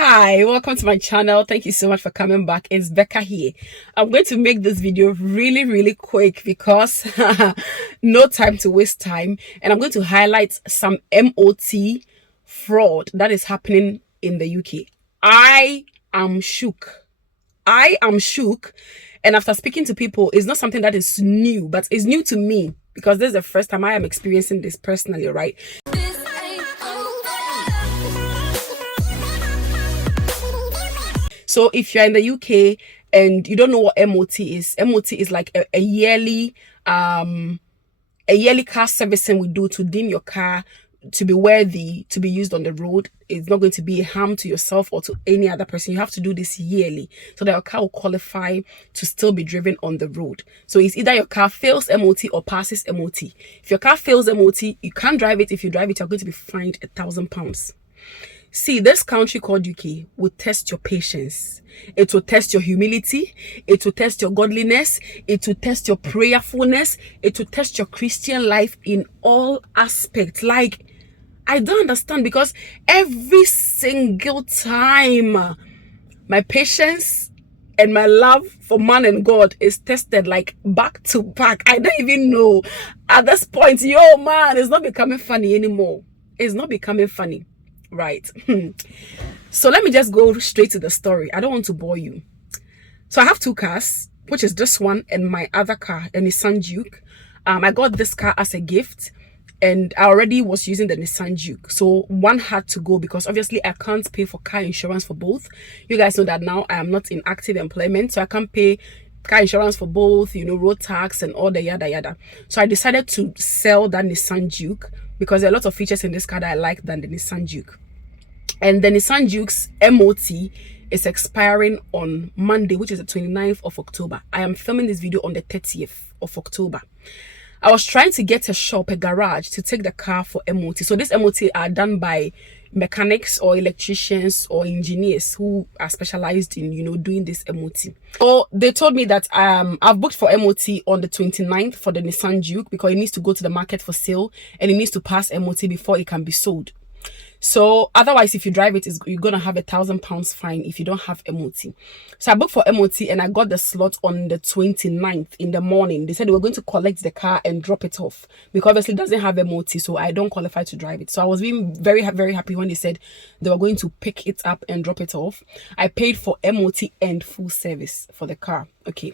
Hi, welcome to my channel. Thank you so much for coming back. It's Becca here. I'm going to make this video really quick because no time to waste time, and I'm going to highlight some MOT fraud that is happening in the UK. I am shook. And after speaking to people, it's not something that is new, but it's new to me because this is the first time I am experiencing this personally, right? So if you're in the UK and you don't know what MOT is like a yearly car servicing we do to deem your car to be worthy to be used on the road. It's not going to be a harm to yourself or to any other person. You have to do this yearly so that your car will qualify to still be driven on the road. So it's either your car fails MOT or passes MOT. If your car fails MOT, you can't drive it. If you drive it, you're going to be fined £1,000. See, this country called UK will test your patience. It will test your humility. It will test your godliness. It will test your prayerfulness. It will test your Christian life in all aspects. Like, I don't understand, because every single time my patience and my love for man and God is tested, like back to back. I don't even know. At this point, man, it's not becoming funny anymore. It's not becoming funny. Right. So let me just go straight to the story. I don't want to bore you. So I have two cars, which is this one and my other car, a Nissan Juke. I got this car as a gift, and I already was using the Nissan Juke. So one had to go because obviously I can't pay for car insurance for both. You guys know that now I am not in active employment, so I can't pay car insurance for both, road tax and all the yada. So I decided to sell that Nissan Juke because there are a lot of features in this car that I like than the Nissan Juke. And the Nissan Juke's MOT is expiring on Monday, which is the 29th of October. I am filming this video on the 30th of October. I was trying to get a garage to take the car for MOT. So this MOT are done by mechanics or electricians or engineers who are specialized in, doing this MOT. So they told me that I've booked for MOT on the 29th for the Nissan Juke because it needs to go to the market for sale and it needs to pass MOT before it can be sold. So otherwise, if you drive it, you're gonna have £1,000 fine if you don't have MOT. So I booked for MOT and I got the slot on the 29th in the morning. They said they were going to collect the car and drop it off because obviously it doesn't have MOT, so I don't qualify to drive it. So I was being very happy when they said they were going to pick it up and drop it off. I paid for MOT and full service for the car. Okay,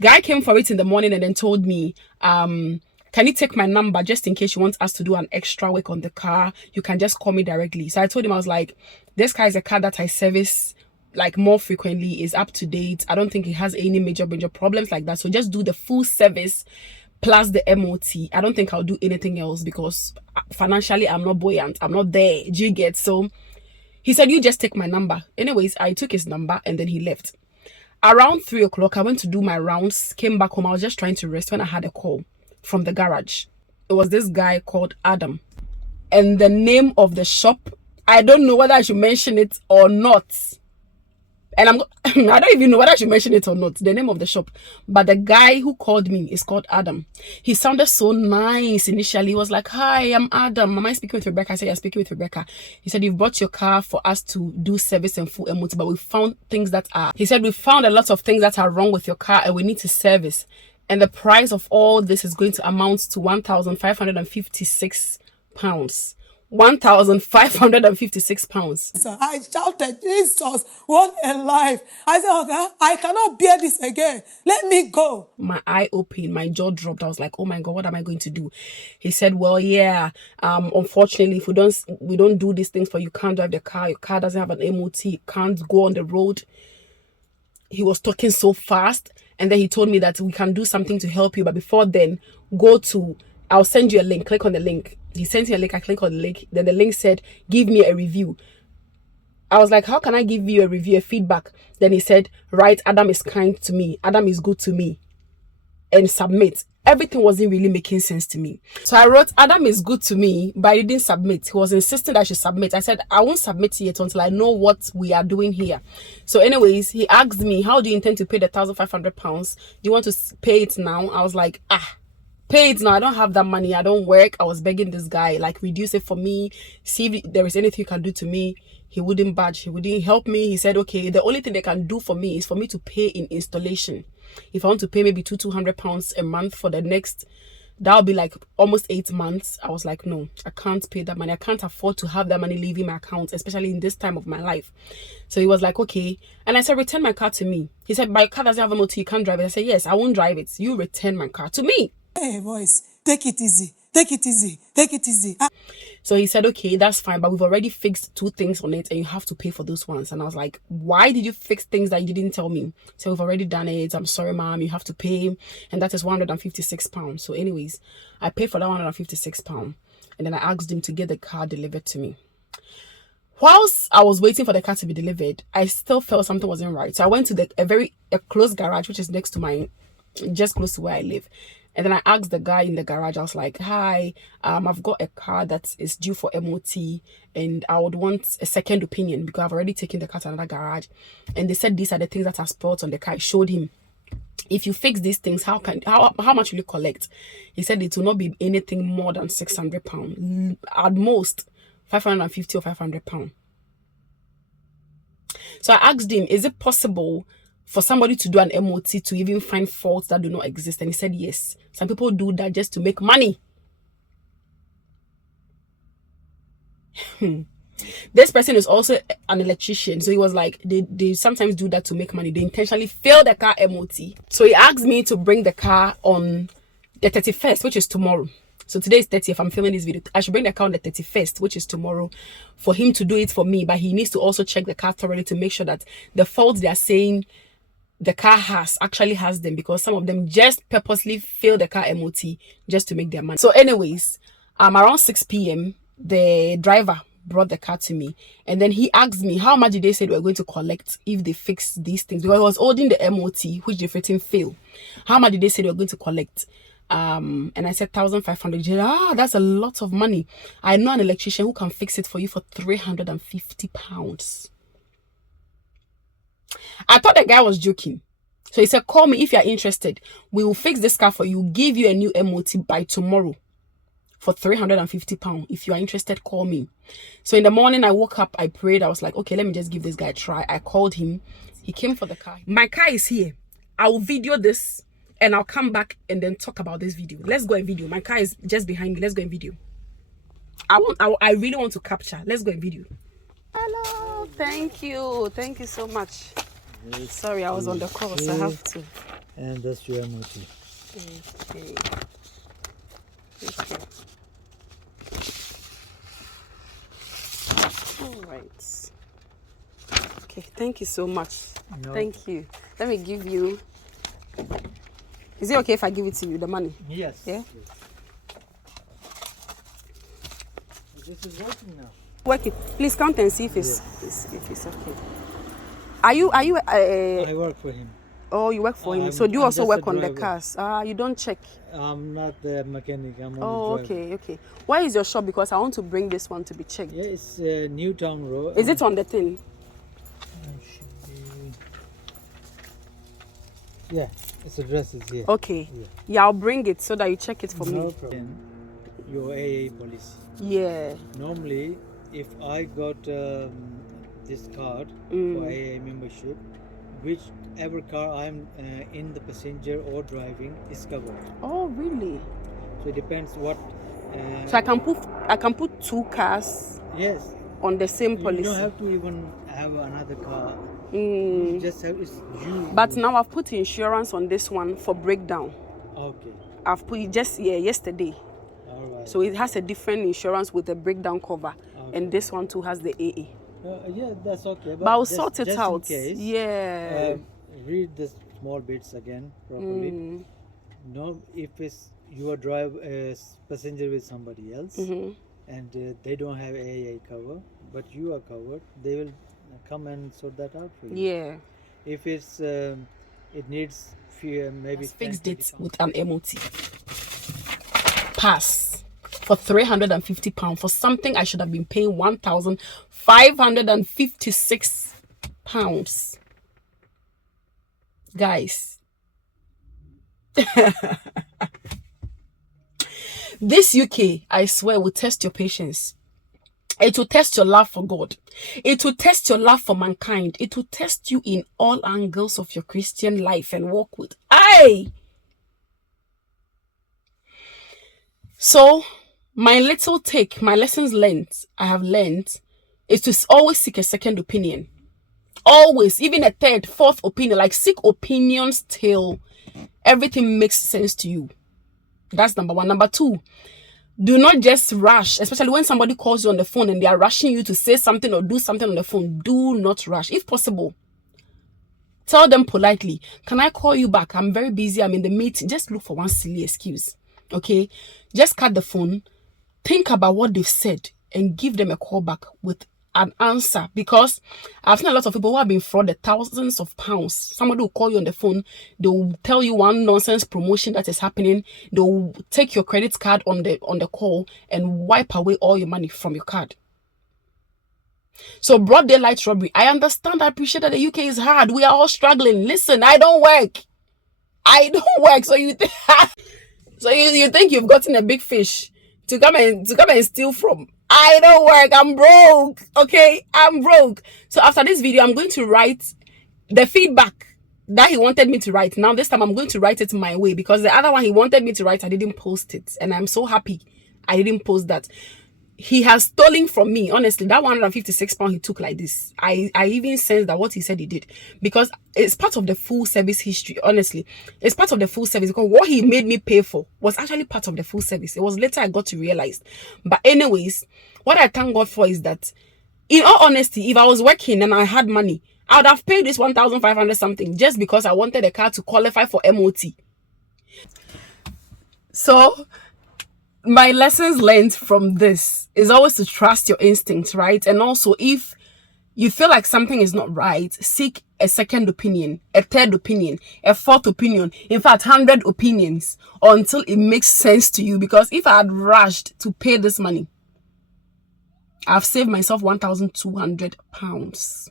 guy came for it in the morning and then told me, can you take my number just in case you want us to do an extra work on the car? You can just call me directly. So I told him, I was like, this car is a car that I service like more frequently, is up to date. I don't think it has any major problems like that. So just do the full service plus the MOT. I don't think I'll do anything else because financially I'm not buoyant. I'm not there. Do you get? So he said, you just take my number. Anyways, I took his number and then he left. Around 3 o'clock, I went to do my rounds, came back home. I was just trying to rest when I had a call from the garage. It was this guy called Adam, and the name of the shop, I don't know whether I should mention it or not, and I don't even know whether I should mention it or not, the name of the shop, but the guy who called me is called Adam. He sounded so nice initially. He was like, hi, I'm Adam, am I speaking with Rebecca? I said, yeah, speaking with Rebecca. He said, you've brought your car for us to do service and full MOT, but we found things that are, he said, we found a lot of things that are wrong with your car and we need to service. And the price of all this is going to amount to £1,556. £1,556. So I shouted, Jesus, what a life. I said, okay, I cannot bear this again. Let me go. My eye opened, my jaw dropped. I was like, oh my God, what am I going to do? He said, well, yeah, unfortunately, if we don't do these things for you, can't drive the car. Your car doesn't have an MOT, can't go on the road. He was talking so fast. And then he told me that we can do something to help you. But before then, I'll send you a link. Click on the link. He sent me a link. I click on the link. Then the link said, give me a review. I was like, how can I give you a review, a feedback? Then he said, right, Adam is kind to me. Adam is good to me. And submit. Everything wasn't really making sense to me. So I wrote, Adam is good to me, but I didn't submit. He was insisting that I should submit. I said, I won't submit yet until I know what we are doing here. So anyways, he asked me, how do you intend to pay the £1,500? Do you want to pay it now? I was like, pay it now. I don't have that money. I don't work. I was begging this guy, like, reduce it for me. See if there is anything you can do to me. He wouldn't budge. He wouldn't help me. He said, okay, the only thing they can do for me is for me to pay in installation. If I want to pay maybe £200 a month for the next, that'll be like almost 8 months. I was like, no, I can't pay that money. I can't afford to have that money leaving my account, especially in this time of my life. So he was like, okay. And I said, return my car to me. He said, my car doesn't have a motor, you can't drive it. I said, yes, I won't drive it. You return my car to me. Hey, boys, take it easy. Take it easy. Take it easy. So he said, okay, that's fine, but we've already fixed 2 things on it and you have to pay for those ones. And I was like, why did you fix things that you didn't tell me? So we've already done it. I'm sorry, ma'am, you have to pay. And that is £156. So anyways, I paid for that £156. And then I asked him to get the car delivered to me. Whilst I was waiting for the car to be delivered, I still felt something wasn't right. So I went to a close garage, which is next to just close to where I live. And then I asked the guy in the garage, I was like, hi, I've got a car that is due for MOT and I would want a second opinion because I've already taken the car to another garage. And they said these are the things that are spots on the car. I showed him, if you fix these things, how much will you collect? He said it will not be anything more than £600. At most, £550 or £500. So I asked him, is it possible for somebody to do an MOT to even find faults that do not exist? And he said yes. Some people do that just to make money. This person is also an electrician, so he was like, they sometimes do that to make money. They intentionally fail the car MOT. So he asked me to bring the car on the 31st, which is tomorrow. So today is 30th. I'm filming this video. I should bring the car on the 31st, which is tomorrow, for him to do it for me. But he needs to also check the car thoroughly to make sure that the faults they are saying the car actually has them, because some of them just purposely fail the car MOT just to make their money. So anyways, around 6 p.m. the driver brought the car to me, and then he asked me how much did they say they were going to collect if they fix these things, because I was holding the MOT which the fitting failed. How much did they say they were going to collect? And I said 1,500. He said, that's a lot of money. I know an electrician who can fix it for you for £350. I thought the guy was joking. So he said, call me if you're interested. We will fix this car for you, give you a new MOT by tomorrow for £350. If you are interested, call me. So in the morning, I woke up, I prayed. I was like, okay, let me just give this guy a try. I called him. He came for the car. My car is here. I will video this and I'll come back and then talk about this video. Let's go and video. My car is just behind me. Let's go and video. I really want to capture. Let's go and video. Hello. Thank you. Thank you so much. Sorry, I was on the call, so I have to. And that's your MOT. Okay. Okay. All right. Okay, thank you so much. No. Thank you. Let me give you. Is it okay if I give it to you, the money? Yes. Yeah? This is working now. Work it. Please count and see if it's okay. Are you I work for him. Oh, you work for him. So do you I'm also just work a on the driver. cars? You don't check. I'm not the mechanic. I'm Oh, only driver. okay. Where is your shop? Because I want to bring this one to be checked. Yeah, it's Newtown Road. Is it on the thing? Should be... Yeah, its address is here. Okay. Yeah. Yeah, I'll bring it so that you check it for No me. problem. Your AA policy. Yeah. Normally, if I got this card for AA membership, whichever car I'm in the passenger or driving is covered. Oh, really? So it depends what. So I can put 2 cars Yes. on the same You policy. don't have to even have another car. You Mm. just have it's you. But now I've put insurance on this one for breakdown. Okay. I've put it just yesterday. All right. So it has a different insurance with a breakdown cover. Okay. And this one too has the AA. Yeah, that's okay. But I'll just- sort it just out. In case, Yeah. read the small bits again properly. No, if you are passenger with somebody else and they don't have AA cover, but you are covered, they will come and sort that out for you. Yeah. If it's it needs maybe Fixed 10, it 20 with an MOT. Pass for £350 for something I should have been paying £1,556. Guys. This UK, I swear, will test your patience. It will test your love for God. It will test your love for mankind. It will test you in all angles of your Christian life and walk with. Aye. So, my little take, my lessons learned, I have learned, is to always seek a second opinion. Always, even a third, fourth opinion. Like, seek opinions till everything makes sense to you. That's number one. Number two, do not just rush, especially when somebody calls you on the phone and they are rushing you to say something or do something on the phone. Do not rush. If possible, tell them politely, can I call you back? I'm very busy. I'm in the meeting. Just look for one silly excuse. Okay? Just cut the phone. Think about what they've said and give them a call back with an answer, because I've seen a lot of people who have been frauded thousands of pounds. Somebody will call you on the phone, they will tell you one nonsense promotion that is happening, they will take your credit card on the call and wipe away all your money from your card. So broad daylight robbery, I understand, I appreciate that the UK is hard, we are all struggling. Listen, I don't work, so you so you think you've gotten a big fish to come and steal from. I don't work. I'm broke. Okay, I'm broke. So after this video, I'm going to write the feedback that he wanted me to write. Now this time I'm going to write it my way, because the other one he wanted me to write, I didn't post it, and I'm so happy I didn't post that. He has stolen from me. Honestly, that 156 pounds he took like this, I even sense that what he said he did, because it's part of the full service history. Honestly, it's part of the full service, because what he made me pay for was actually part of the full service. It was later I got to realize. But anyways, what I thank God for is that, in all honesty, if I was working and I had money, I would have paid this 1,500 something just because I wanted a car to qualify for MOT. So my lessons learned from this is always to trust your instincts, right? And also, if you feel like something is not right, seek a second opinion, a third opinion, a fourth opinion, in fact 100 opinions, until it makes sense to you. Because if I had rushed to pay this money, I've saved myself 1,200 pounds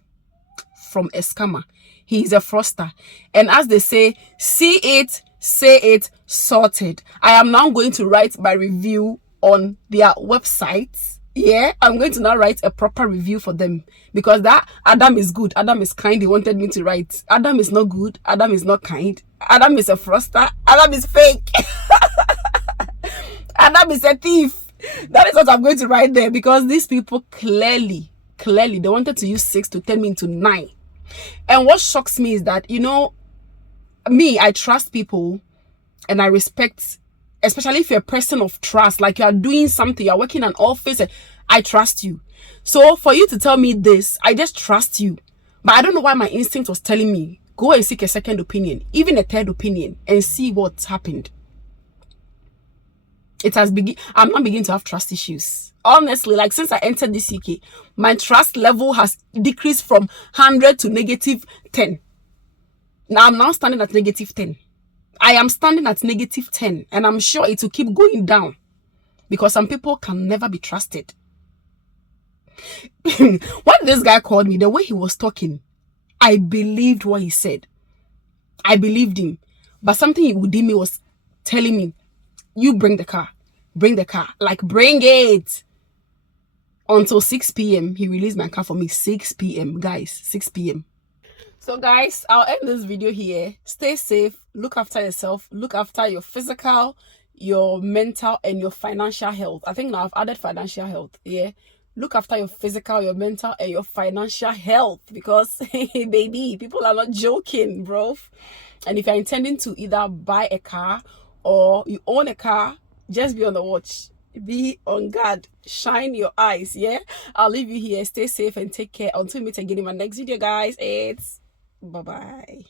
from a scammer. He is a fraudster, and as they say, see it, say it, sorted. I am now going to write my review on their website. Yeah, I'm going to now write a proper review for them, because that Adam is good, Adam is kind, he wanted me to write. Adam is not good, Adam is not kind, Adam is a fraudster, Adam is fake. Adam is a thief. That is what I'm going to write there, because these people clearly they wanted to use 6 to turn me into 9. And what shocks me is that, you know, me, I trust people and I respect, especially if you're a person of trust, like you are doing something, you're working in an office, and I trust you. So for you to tell me this, I just trust you. But I don't know why my instinct was telling me, go and seek a second opinion, even a third opinion, and see what's happened. I'm not beginning to have trust issues. Honestly, like since I entered this UK, my trust level has decreased from 100 to -10. Now I'm now standing at -10. I am standing at -10, and I'm sure it will keep going down, because some people can never be trusted. When this guy called me, the way he was talking, I believed what he said. I believed him. But something within me was telling me, you bring the car, like bring it. Until 6 p.m. he released my car for me. 6 p.m. guys, 6 p.m. So guys, I'll end this video here. Stay safe, look after yourself, look after your physical, your mental, and your financial health. I think now I've added financial health. Yeah, look after your physical, your mental, and your financial health, because baby, people are not joking, bro. And if you're intending to either buy a car or you own a car, just be on the watch, be on guard, shine your eyes. Yeah, I'll leave you here. Stay safe and take care until we meet again in my next video, guys. It's bye bye.